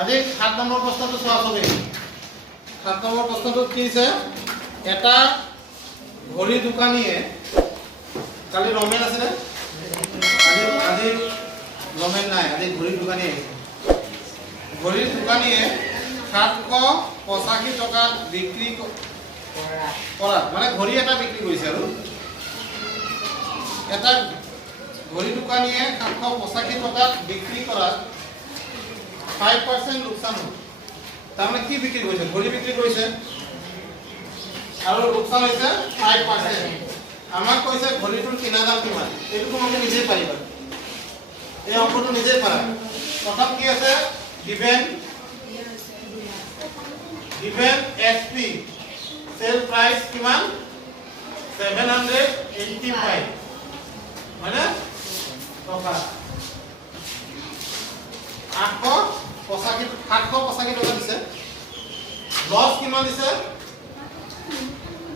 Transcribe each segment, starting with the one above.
আজি 7 নম্বৰ প্ৰশ্নটো চোৱা ছবি 7 নম্বৰ প্ৰশ্নটো কি আছে এটা ঘড়ী দোকানীয়ে কালি ৰমেন আছে নে আজি ৰমেন নাই আজি ঘড়ী দোকানী আহিছে ঘড়ীৰ দোকানীয়ে 785 টকাত বিক্ৰী কৰা মানে ঘড়ী এটা বিক্ৰী কৰিছে আৰু এটা ঘড়ী দোকানীয়ে 785 টকাত বিক্ৰী কৰা 5% লোকসান হ'ল তাৰমানে কি বিক্ৰী কৰিছে ঘড়ী বিক্ৰী কৰিছে আৰু লোকসান হৈছে 5% আমাক কৈছে ঘড়ীটোৰ কিনা দাম কিমান এইটো তোমালোকে নিজে পাৰিবা এই অংকটো নিজে পাৰা প্ৰথম কি আছে given SP sale price কিমান 785 মানে টকা 785 টকা দিছে লস কিমান দিছে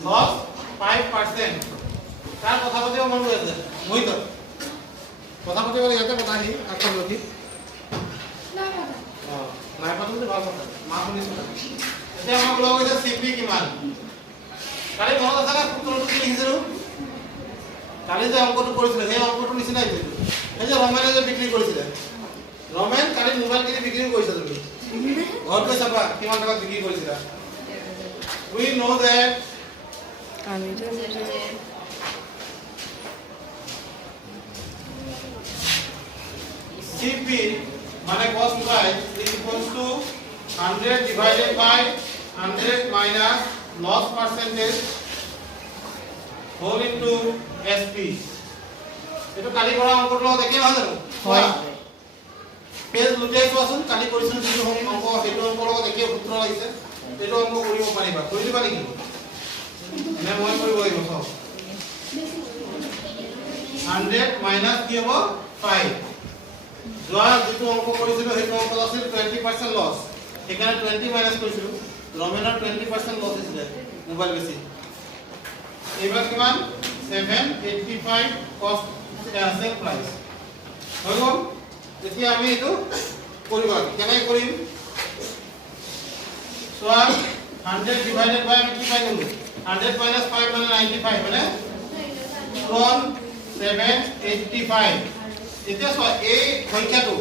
লস 5% তাৰ কথা পাতিব মন গৈ আছে মহিত কথা পাতিবলৈ ইয়াতে পতাহি আকৌ লখি নাই পাতোতে ভাল কথা মা শুনিছো এতিয়া আমাক লগ হৈছে সিপি কিমান কালি মনত আছে না সূত্ৰটো কি লিখিছিলো কালি যে অংকটো কৰিছিল সেই অংকটো নিচিনাই কিন্তু এই যে ৰমেনে যে বিক্ৰী কৰিছিল ৰমেন কালি মোবাইল কিনি বিক্ৰী কৰিছিল তুমি ঘৰত গৈ চাবা কিমান টকা বিক্ৰী কৰিছিল we know that আমি জানি CP মানে cost price is equals to 100 divided by 100 minus loss percentage whole into SP এটো কালি কৰা অংকটো লগত একে নহয় জানো হয় পেজ লুটিয়াই কোৱাচোন কালি কৰিছিল যিটো অংক সেইটো অংকৰ লগত একে সূত্ৰ লাগিছে এইটো অংক কৰিব পাৰিবা কৰি দিবা নেকি নে মই কৰিব লাগিব সব 100 মাইনাস কি হ'ব 5 যোৱা যিটো অংক কৰিছিল সেইটো অংক আছিল 20% লস এখানে 20 মাইনাস কৰিছিল ৰমেনৰ 20% লস হৈছিল মোবাইল বেছি এইবাৰ কিমান 785 কস্ট সেল প্ৰাইস হৈ গ'ল এতিয়া আমি এটো কৰিব কেনে কৰিম সোয়া 100 ডিভাইডেড বাই আমি কি পাই গলো 100 minus 5 মানে 95 মানে from 785 এতিয়া সোয়া এই সংখ্যাটো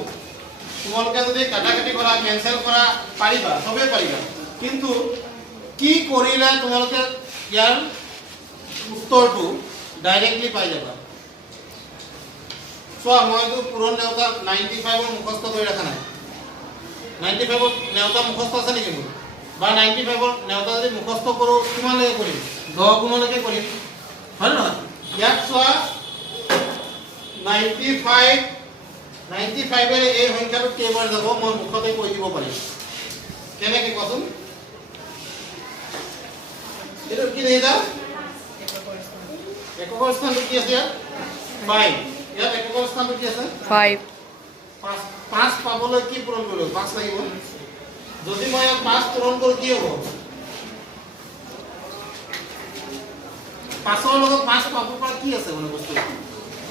তোমালোকে যদি কাটাকাটি কৰা ক্যান্সেল কৰা পাৰিবা সবে পাৰিবা কিন্তু কি কৰিলে তোমালোকে ইয়াৰ উত্তৰটো ডাইৰেক্টলি পাই যাবা সোয়া মইতো পুৰণ নেওতা 95 ৰ মুখস্থ কৰি ৰাখা নাই 95 ৰ নেওতা মুখস্থ আছে নেকি মোৰ বা 95 ৰ নেওতা যদি মুখস্থ কৰো কিমান লাগে কৰিম 10 গুণলৈকে কৰিম হয় না ইয়াত সোয়া 95 এৰ এই সংখ্যাটো কেইবাৰ যাব মই মুখতে কৈ দিব পাৰিম কেনেকৈ কোৱাচোন এটো কি দেইতা এককৰ স্থানটো কি আছে 5 ইয়াত এককৰ স্থানটো কি আছে 5 পাবলৈ কি পূৰণ কৰিব 5 লাগিব যদি মই 5 পূৰণ কৰো কি হ'ব 5 ৰ লগত 5 পাব পৰা কি আছে মানে বস্তু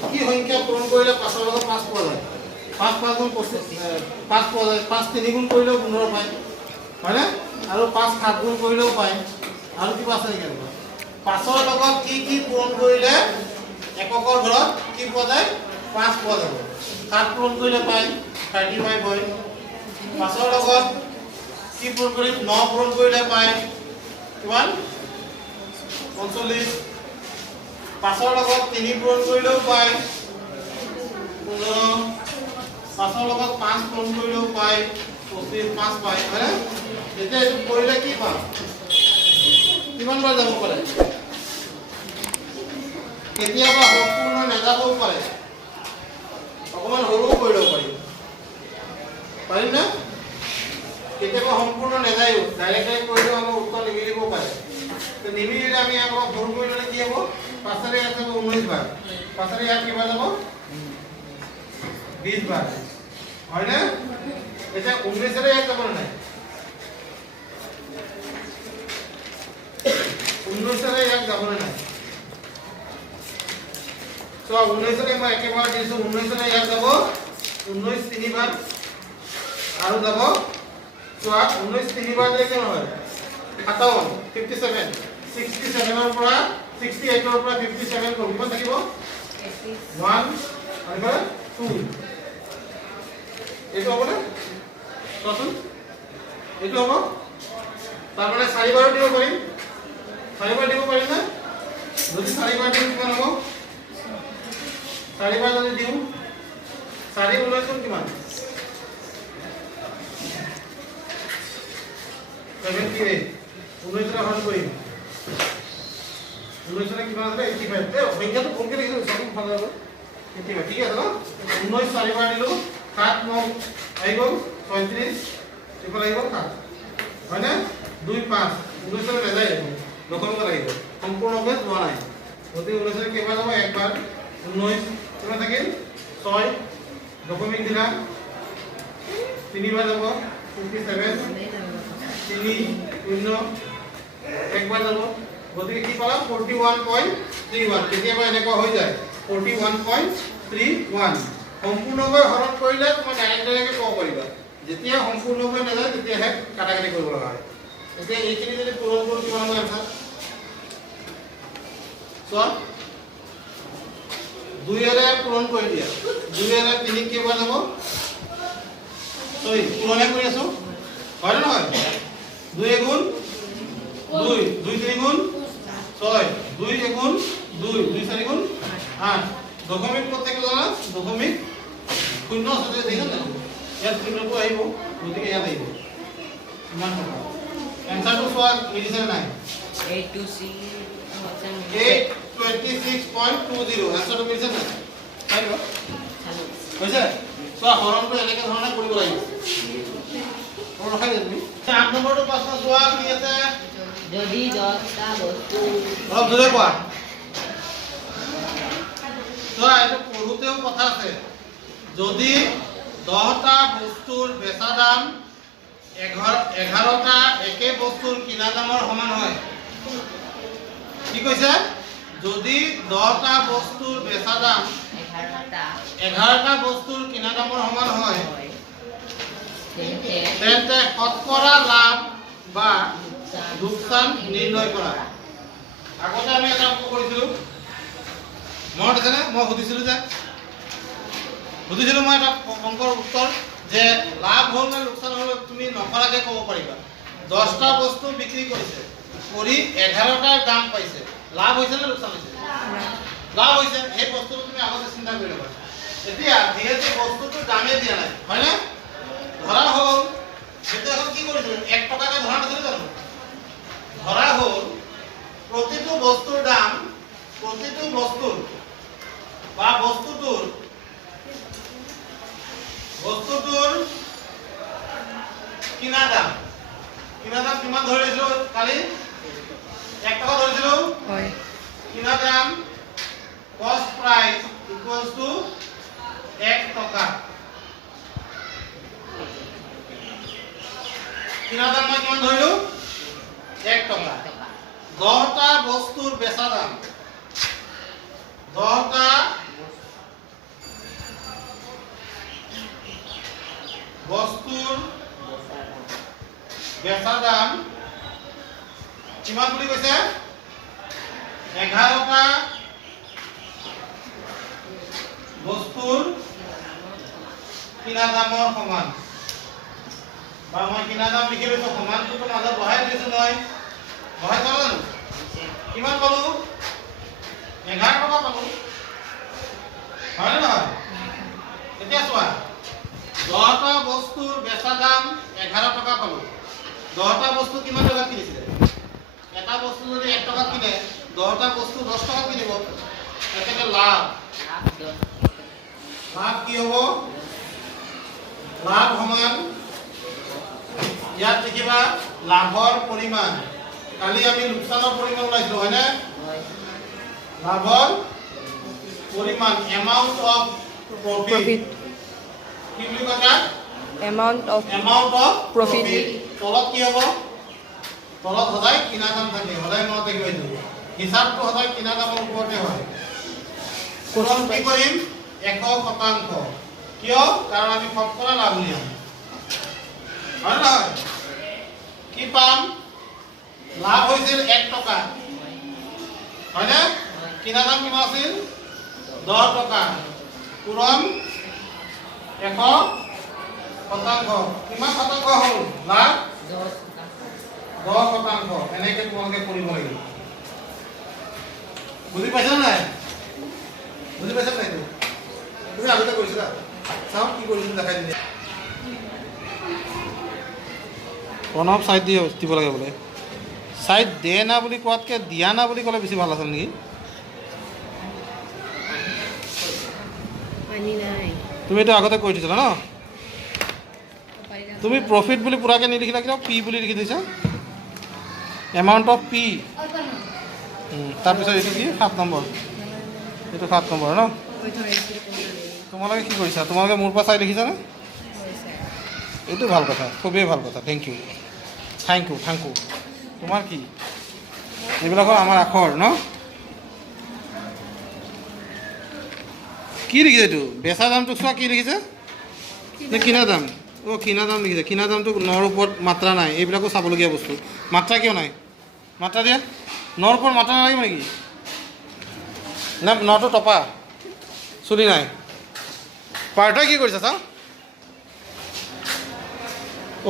কি সংখ্যা পূৰণ কৰিলে 5 ৰ লগত 5 পোৱা যায় 5 5 গুণ 5 পোৱা যায় 5 3 গুণ কৰিলেও 15 পায় হয় না আৰু 5 7 গুণ কৰিলেও পায় আৰু কিবা আছে নেকি 5 ৰ লগত কি পূৰণ কৰিলে এককৰ ঘৰত কি পোৱা যায় 5 পোৱা যাব 7 পূৰণ কৰিলে পায় 35 হয় 5 ৰ লগত কি পূৰণ কৰি 9 পূৰণ কৰিলে পায় কিমান 45 5 ৰ লগত 3 পূৰণ কৰিলেও পায় 15 5 ৰ লগত 5 পূৰণ কৰিলেও পায় 25 5 পায় হয়নে এতিয়া এইটো কৰিলে কি পাম কিমান বাৰ যাব পাৰে কেতিয়াবা সম্পূৰ্ণ নেযাবও পাৰে অকমান হলেও কৰিব পাৰিম না কেতিয়াবা সম্পূৰ্ণ নেযায়ও ডাইৰেক্ট কৰিলেও আমাৰ উত্তৰ নিমিলিব পাৰে তো নিমিলিলে আমি আকৌ ভুল কৰিলে কি হ'ব 5 ৰে আছে 19 বাৰ 5 ৰে ইয়াত কিমান যাব 20 বাৰ হয় না এটা 19 ৰে ইয়াত যাব নাই 19 ৰে ইয়াত যাব নাই তো 19 ৰে মই একেবাৰে দিছো 19 ৰে ইয়াত যাব 19 তিনিবাৰ আৰু যাব চোৱা 19 তিনিবাৰ দিলে কিমান হয় 57 57 67 ৰ পৰা 68 ৰ পৰা 57 গ'ল কিমান থাকিব 1 আৰু 2 এইটো হ'বনে চোৱাচোন এইটো হ'ব তাৰ মানে 4 বাৰ দিব পাৰিম 4 বাৰ দিব পাৰিম না যদি 4 বাৰ দিওঁ কিমান হ'ব 4 বাৰ যদি দিওঁ 4 19 কিমান 78 19 হৰণ কৰিম 19 কিমান আছে 85 এ সংখ্যাটো কোনকে লিখিছো সব ভালো হ'ব 85 ঠিক আছে ন 19 4 বাৰ দিলো 7 9 আহি গ'ল 36 টিপল আহি গ'ল 7 হয়নে 2 5 19 নাযায় দশমিক লাগিব সম্পূৰ্ণভাৱে যোৱা নাই গতিকে 19 কেইবাৰ যাব একবাৰ 19 কিমান থাকিল 6 দশমিক দিলা 3 বাৰ যাব 57 3 0 একবাৰ যাব গতিকে কি পালা 41.31 কেতিয়াবা এনেকুৱা হৈ যায় 41.31 সম্পূৰ্ণভাৱে হৰণ কৰিলে তুমি ডাইৰেক্টকে ক'ব পাৰিবা যেতিয়া সম্পূৰ্ণভাৱে নাযায় তেতিয়াহে কাটাকাটি কৰিব লগা হয় এতিয়া এইখিনি যদি পূৰণ কৰোঁ কিমান হ'ব আনসাৰ চোৱা 2 এৰে পূৰণ কৰি দিয়া 2 এৰে 3 কেইবাৰ যাব সৰি পূৰণে কৰি আছো হয় নহয় 2 গুণ 2 2 3 গুণ 6 2 গুণ 2 2 4 গুণ 8 দশমিক প্রত্যেক জানা দশমিক শূন্য আছে দেখেন না ইয়াত শূন্যটো আহিব গতিকে ইয়াত আহিব ইমান টকা এনসারটো সোয়া মিলিছে নাই 826.20 এনসারটো মিলিছে নাই পাইব হৈছে সোয়া হৰণটো এনেকে ধৰণে কৰিব লাগিব কোন ৰখাই তুমি 8 নম্বৰটো প্ৰশ্ন সোয়া কি আছে যদি 10টা বস্তু অলপ জোৰে কোৱা সোয়া এটা পঢ়ুতেও কথা আছে যদি 10টা বস্তুৰ বেচা দাম 11টা একে বস্তুৰ কিনা দামৰ সমান হয় কি কৈছে যদি 10টা বস্তুৰ বেচা দাম 11টা বস্তুৰ কিনা দামৰ সমান হয় তেন্তে শতকৰা লাভ বা লোকসান নিৰ্ণয় কৰা আগতে আমি এটা অংক কৰিছিলো মনত আছে না মই সুধিছিলো মই এটা অংকৰ উত্তৰ যে লাভ হ'ল না লোকসান হ'ল তুমি নকৰাকে ক'ব পাৰিবা 10টা বস্তু বিক্ৰী কৰিছে কৰি 11টাৰ দাম পাইছে লাভ হৈছে না লোকসান হৈছে লাভ হৈছে এই বস্তুটো তুমি আগতে চিন্তা কৰি ল'বা এতিয়া যিহেতু বস্তুটো দামে দিয়া নাই হয় না ধৰা হ'ল এতিয়া কি কৰিছো 1 টকাকে ধৰা নাছিল জানো ধৰা হ'ল প্ৰতিটো বস্তুৰ দাম প্ৰতিটো বস্তুৰ বা বস্তুটোৰ কিনা দাম কিমান ধৰিছিলো কালি 1 টকা ধৰিছিলো হয় কিনা দাম cost price equals to 1 টকা কিনা দাম মই কিমান ধৰিলো 1 টকা 10টা বস্তুৰ বেচা দাম 10টা বস্তুৰ বেচা দাম কিমান বুলি কৈছে 11টা বস্তুৰ কিনা দামৰ সমান বা মই কিনা দাম লিখি লৈছো সমানটো মাজত বহাই দিছো মই বহাই পালো জানো কিমান পালো 11 টকা পালো হয় না এতিয়া চোৱা 10টা বস্তুৰ বেচা দাম 11 টকা পালো 10টা বস্তু কিমান টকা কিনিছিলে এটা বস্তু যদি 1 টকা কিনে 10টা বস্তু 10 টকা কিনিব এটাকে লাভ কি হ'ব লাভ সমান ইয়াত লিখিবা লাভৰ পৰিমাণ কালি আমি লোকসানৰ পৰিমাণ ওলাইছো হয় না লাভৰ পৰিমাণ এমাউন্ট অফ প্ৰফিট কি বুলি কয় amount of profit তলত কি হ'ব তলত সদায় কিনা দাম থাকে সদায় মনত ৰাখিব হিচাপটো সদায় কিনা দামৰ ওপৰতে হয় কোন কি কৰিম 100% কিয় কাৰণ আমি শতকৰা লাভ উলিয়াম হয় নহয় টকা হয়নে? কিনা দাম কিমান আছিল? 10 টকা পূৰণ 100%। কিমান শতাংশ হ'ল? লাভ 10%। এনেকৈ তোমালোকে কৰিব লাগিব। বুজি পাইছা নাই? বুজি পাইছা নাই? তুমি আগতে কৰিছিলা? চাওঁ কি কৰিছিলো দেখাই দিলে। প্ৰণৱ চাইড দিব লাগে বোলে। চাইড দে না বুলি কোৱাতকৈ দিয়া না বুলি ক'লে বেছি ভাল আছিল নেকি? পানী নাই। তুমি এইটো আগতে কৰি দিছিলা ন? তুমি প্ৰফিট বুলি পুৰাকৈ নিলিখিলা, কিয় পি বুলি লিখি দিছা? Amount of P. তাৰপিছত এইটো কি? 7 নম্বৰ। এইটো 7 নম্বৰ ন? তোমালোকে কি কৰিছা? তোমালোকে মোৰ পৰা চাই লিখিছানে? এইটো ভাল কথা, খুবেই ভাল কথা। Thank you. তোমাৰ কি? এইবিলাকৰ আমাৰ আখৰ ন? কি লিখিছে এইটো? বেচা দামটো চোৱা কি লিখিছে? নে কিনা দাম? অঁ, কিনা দাম লিখিছে। কিনা দামটো 9ৰ ওপৰত মাত্ৰা নাই। এইবিলাকো চাবলগীয়া বস্তু। মাত্ৰা কিয় নাই? মাত্ৰা দিয়া। 9ৰ ওপৰত মাত্ৰা নালাগিব নেকি? নে 9টো টপা চুলি নাই? পাৰ্থই কি কৰিছে চাওঁ?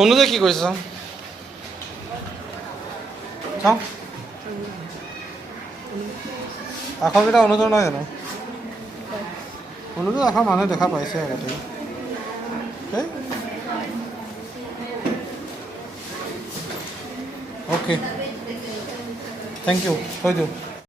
অনুজে কি কৰিছে চাওঁ? চাওঁ আখৰকেইটা অনুজৰ নহয় জানো? অনুজৰ আখৰ মানুহে দেখা পাইছে আগতে। Okay, thank you. থৈ দিওঁ।